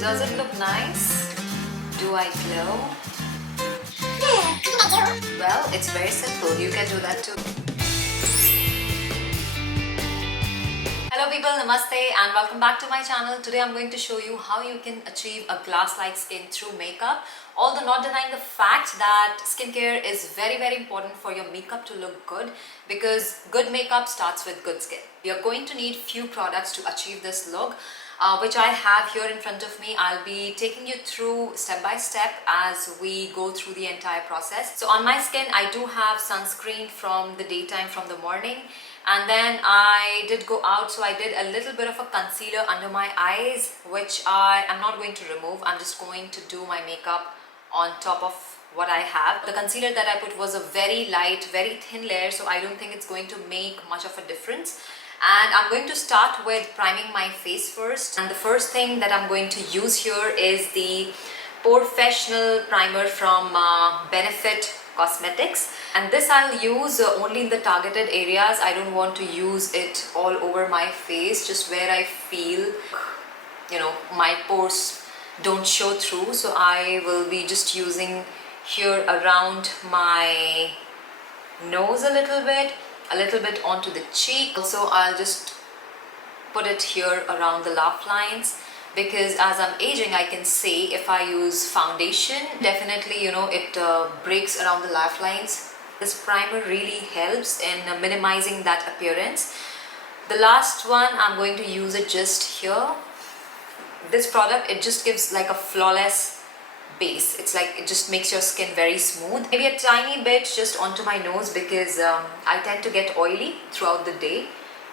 Does it look nice? Do I glow? Well, it's very simple. You can do that too. Hello people, namaste and welcome back to my channel. Today I'm going to show you how you can achieve a glass-like skin through makeup, although not denying the fact that skincare is very important for your makeup to look good, because good makeup starts with good skin. You're going to need few products to achieve this look, which I have here in front of me. I'll be taking you through step by step as we go through the entire process. So on my skin, I do have sunscreen from the daytime, from the morning. And then I did go out, so I did a little bit of a concealer under my eyes, which I am not going to remove. I'm just going to do my makeup on top of what I have. The concealer that I put was a very light, very thin layer, so I don't think it's going to make much of a difference. And I'm going to start with priming my face first. And the first thing that I'm going to use here is the Professional Primer from Benefit Cosmetics, and this I'll use only in the targeted areas. I don't want to use it all over my face, just where I feel, my pores don't show through. So I will be just using here around my nose a little bit onto the cheek. Also, I'll just put it here around the laugh lines, because as I'm aging, I can see if I use foundation, definitely it breaks around the laugh lines. This primer really helps in minimizing that appearance. The last one, I'm going to use it just here. This product, it just gives like a flawless base. It's like it just makes your skin very smooth. Maybe a tiny bit just onto my nose, because I tend to get oily throughout the day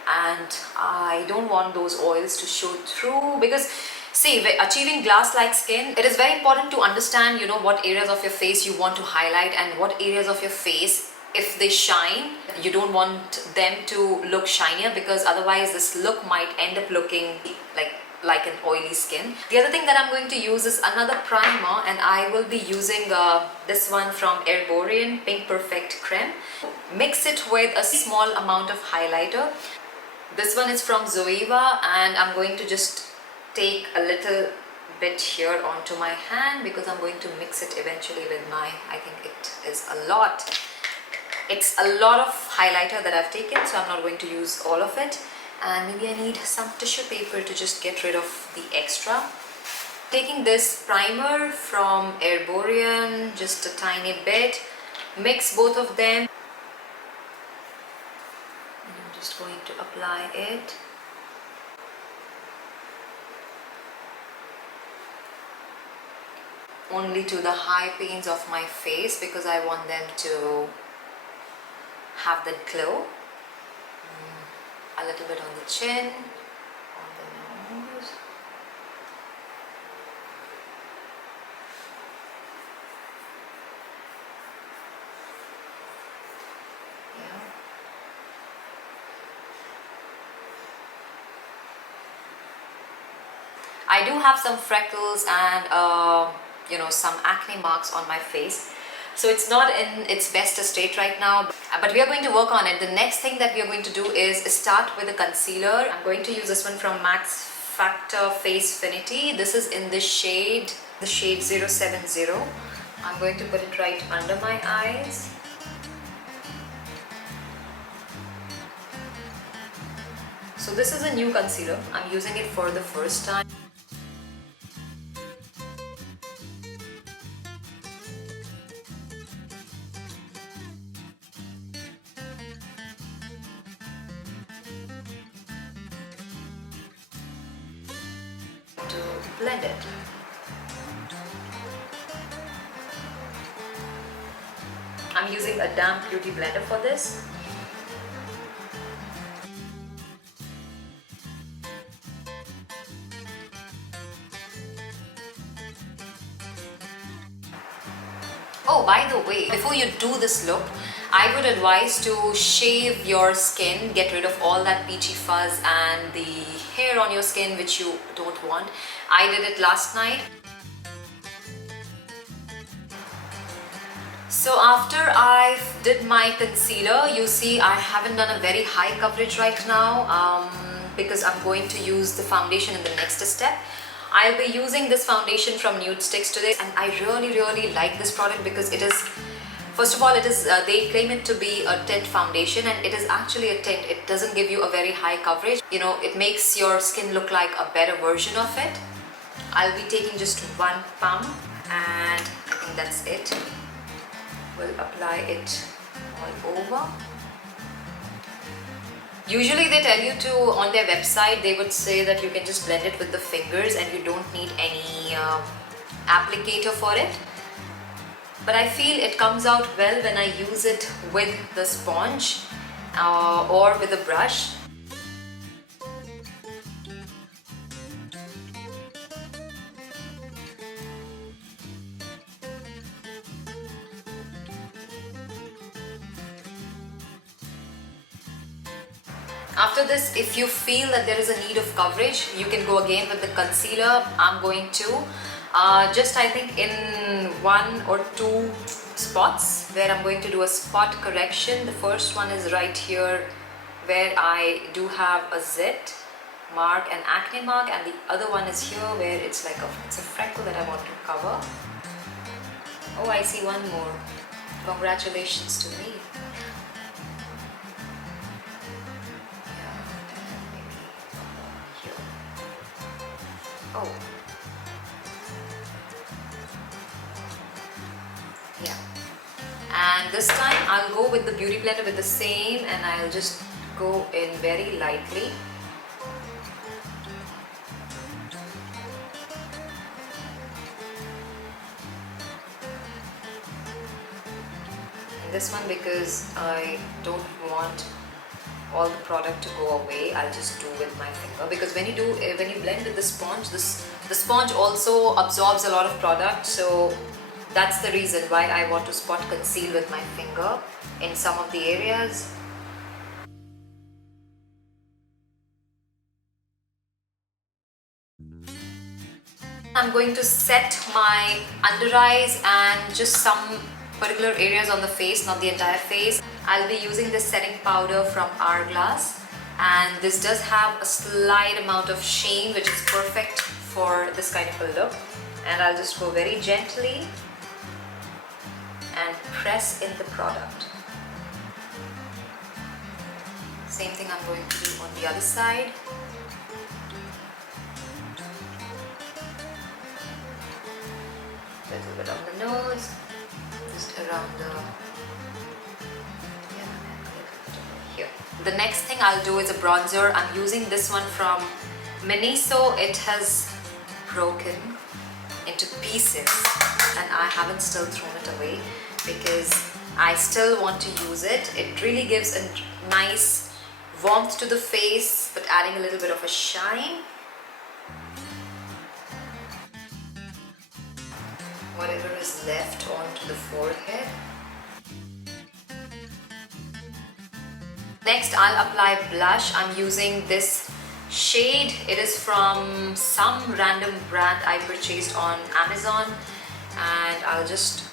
and I don't want those oils to show through. Because see, achieving glass-like skin, it is very important to understand what areas of your face you want to highlight, and what areas of your face, if they shine, you don't want them to look shinier, because otherwise this look might end up looking like an oily skin. The other thing that I'm going to use is another primer, and I will be using this one from Herborian Pink Perfect Creme. Mix it with a small amount of highlighter. This one is from Zoeva, and I'm going to just take a little bit here onto my hand, because I'm going to mix it eventually with my, I think it is a lot. It's a lot of highlighter that I've taken, so I'm not going to use all of it. And maybe I need some tissue paper to just get rid of the extra. Taking this primer from Herborian, just a tiny bit, mix both of them. And I'm just going to apply it. Only to the high pains of my face, because I want them to have that glow. A little bit on the chin, on the nose. Yeah. I do have some freckles and some acne marks on my face, so it's not in its best state right now, but we are going to work on it. The next thing that we are going to do is start with a concealer. I'm going to use this one from Max Factor Face Finity. This is in the shade 070. I'm going to put it right under my eyes. So this is a new concealer. I'm using it for the first time. To blend it. I'm using a damp beauty blender for this. Oh, by the way, before you do this look, I would advise to shave your skin, get rid of all that peachy fuzz and the hair on your skin which you don't want. I did it last night. So after I did my concealer, you see I haven't done a very high coverage right now because I'm going to use the foundation in the next step. I'll be using this foundation from Nude Sticks today, and I really like this product because it is, first of all, it is they claim it to be a tint foundation, and it is actually a tint. It doesn't give you a very high coverage. You know, it makes your skin look like a better version of it. I'll be taking just one pump, and I think that's it. We'll apply it all over. Usually they tell you to, on their website, they would say that you can just blend it with the fingers and you don't need any applicator for it. But I feel it comes out well when I use it with the sponge or with a brush. After this, if you feel that there is a need of coverage, you can go again with the concealer. I'm going to just, I think, in 1 or 2 spots where I'm going to do a spot correction. The first one is right here where I do have a zit mark, an acne mark, and the other one is here where it's like it's a freckle that I want to cover. Oh, I see one more. Congratulations to me. Oh, yeah. And this time I'll go with the beauty blender with the same, and I'll just go in very lightly. And this one, because I don't want all the product to go away, I'll just do with my finger, because when you blend with the sponge, the sponge also absorbs a lot of product, so that's the reason why I want to spot conceal with my finger in some of the areas. I'm going to set my under eyes and just some particular areas on the face, not the entire face. I'll be using this setting powder from Hourglass, and this does have a slight amount of sheen, which is perfect for this kind of a look. And I'll just go very gently and press in the product. Same thing I'm going to do on the other side. A little bit on the nose, just around the, yeah, and a little bit over here. The next thing I'll do is a bronzer. I'm using this one from Miniso. It has broken into pieces, and I haven't still thrown it away because I still want to use it. It really gives a nice warmth to the face, but adding a little bit of a shine. Whatever is left onto the forehead. Next, I'll apply blush. I'm using this shade. It is from some random brand I purchased on Amazon, and I'll just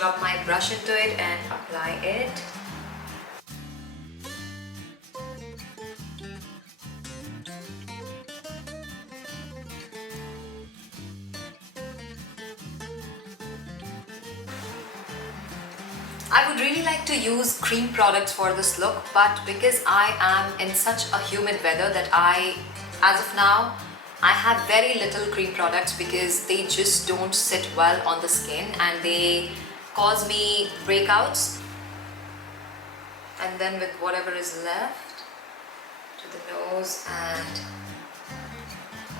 rub my brush into it and apply it. I would really like to use cream products for this look, but because I am in such a humid weather that as of now, I have very little cream products because they just don't sit well on the skin and they cause me breakouts. And then with whatever is left, to the nose and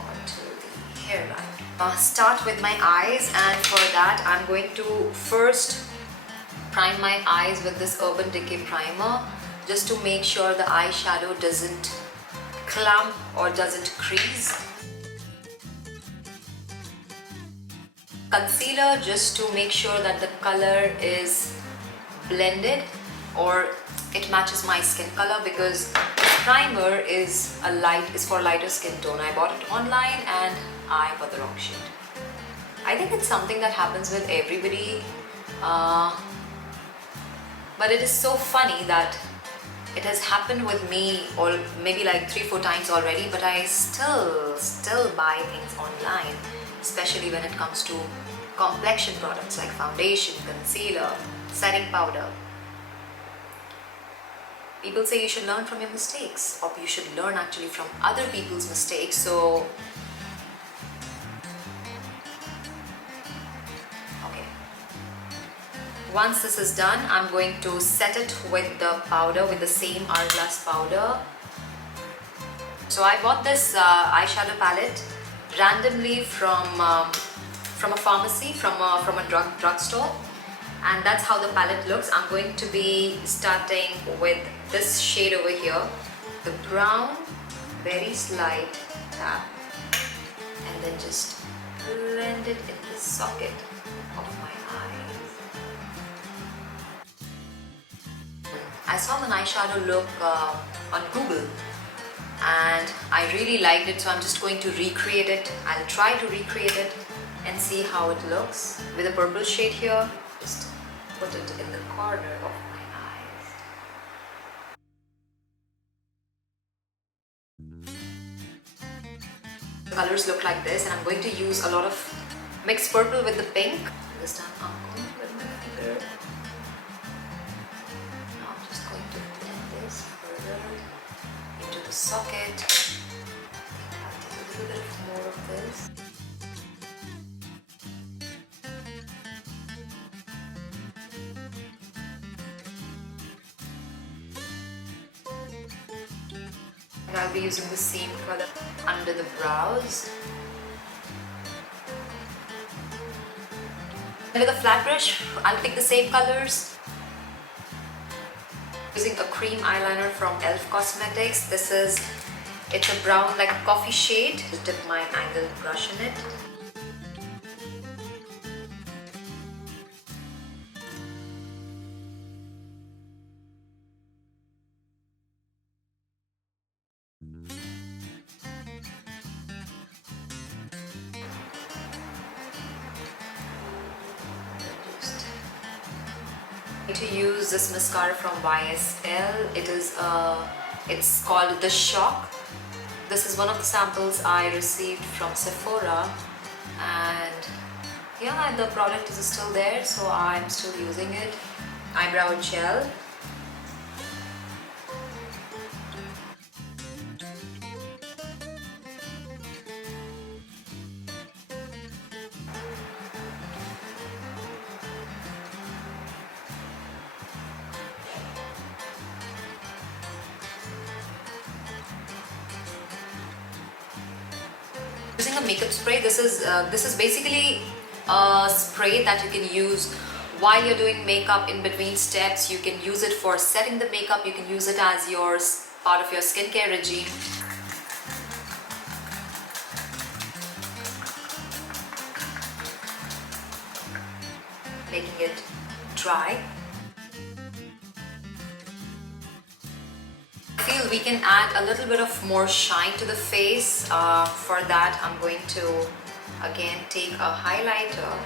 onto the hairline. Start with my eyes, and for that I'm going to first prime my eyes with this Urban Decay primer, just to make sure the eyeshadow doesn't clump or doesn't crease. Concealer, just to make sure that the color is blended or it matches my skin color, because this primer is for lighter skin tone. I bought it online and I got the wrong shade. I think it's something that happens with everybody. But it is so funny that It has happened with me all maybe like 3-4 times already, but I still buy things online, especially when it comes to complexion products like foundation, concealer, setting powder. People say you should learn from your mistakes, or you should learn actually from other people's mistakes. So okay, once this is done, I'm going to set it with the powder, with the same hourglass powder. So I bought this eyeshadow palette randomly from a pharmacy, from a drugstore, and that's how the palette looks. I'm going to be starting with this shade over here, the brown, very slight tap, and then just blend it in the socket of my eyes. I saw an eyeshadow look on Google and I really liked it, so I'm just going to recreate it. I'll try to recreate it and see how it looks with a purple shade here. Just put it in the corner of my eyes. The colors look like this, and I'm going to use a lot of mixed purple with the pink. This time I'm going with my finger. Now I'm just going to blend this further into the socket. I think I'll take a little bit more of this. And I'll be using the same color under the brows. And with a flat brush, I'll pick the same colors. Using a cream eyeliner from Elf Cosmetics. It's a brown, like a coffee shade. Just dip my angled brush in it. To use this mascara from YSL. It's called The Shock. This is one of the samples I received from Sephora, and yeah, the product is still there, so I'm still using it. Eyebrow gel. Using a makeup spray. This is basically a spray that you can use while you're doing makeup in between steps. You can use it for setting the makeup. You can use it as part of your skincare regime. Making it dry. I feel we can add a little bit of more shine to the face. For that, I'm going to again take a highlighter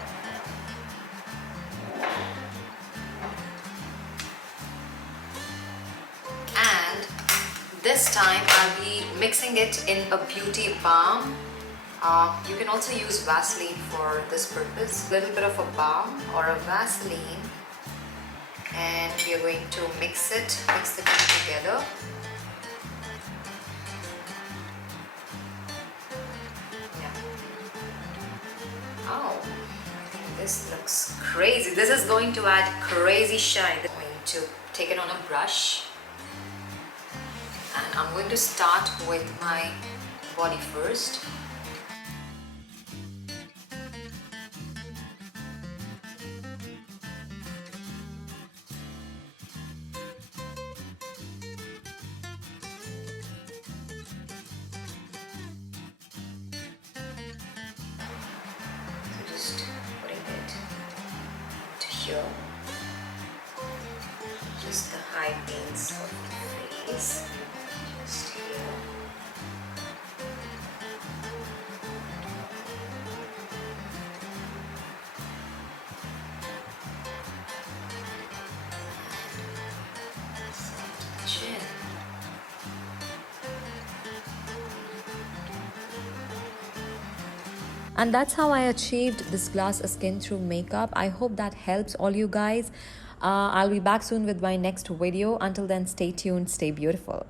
and this time I'll be mixing it in a beauty balm. You can also use Vaseline for this purpose. A little bit of a balm or a Vaseline, and we are going to mix the two together. Oh, I think this looks crazy. This is going to add crazy shine. I'm going to take it on a brush, and I'm going to start with my body first. Here, just the high points of the face, just here. Chin. And that's how I achieved this glass skin through makeup. I hope that helps all you guys. I'll be back soon with my next video. Until then, stay tuned, stay beautiful.